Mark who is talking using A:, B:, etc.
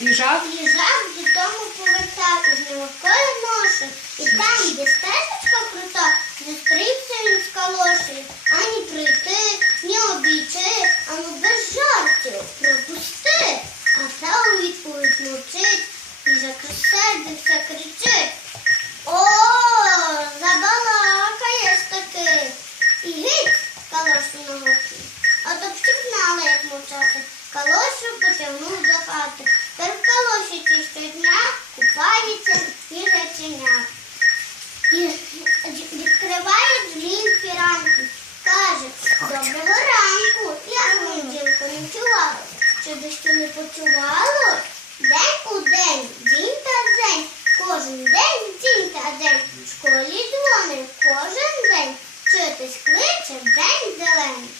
A: Їжак?
B: Їжак додому повертати з нього ноша. І там, де стежечка крута, зустрівся він з калошею. Ані прийти, ні обійти, а ну без жартів пропусти. А та у відповідь мовчить і закресердився кричить. відкриває злій піранку. Каже, доброго ранку. Я дівко не чувала. Чи десь ти не почувало? День у день, день та день, кожен день, день та день. В школі дзвони. кожен день. Читись кличе день зелений.